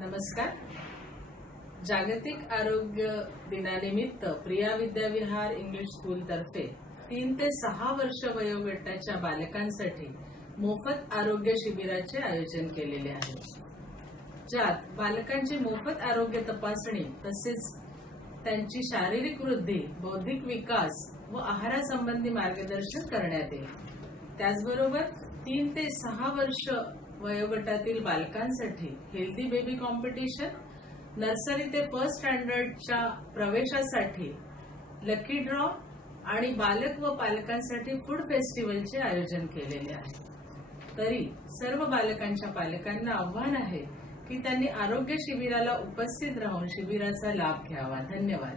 नमस्कार. जागतिक आरोग्य दिनानिमित्त प्रिया विद्याविहार इंग्लिश स्कूलतर्फे तीन ते सहा वर्ष वयोगटाच्या बालकांसाठी मोफत आरोग्य शिबिराचे आयोजन केलेले आहे. ज्यात बालकांची मोफत आरोग्य तपासणी तसेच त्यांची शारीरिक वृद्धी बौद्धिक विकास व आहारासंबंधी मार्गदर्शन करण्यात येईल. त्याचबरोबर तीन ते सहा वर्ष वयोगटातील बालकांसाठी हेल्दी बेबी कॉम्पिटिशन नर्सरी ते फर्स्ट स्टँडर्डच्या प्रवेशासाठी लकी ड्रॉ आणि बालक व पालकांसाठी फूड फेस्टिवलचे आयोजन केलेले आहे. तरी सर्व बालकांच्या पालकांना आव्हान आहे की त्यांनी आरोग्य शिबिराला उपस्थित राहून शिबिराचा लाभ घ्यावा. धन्यवाद.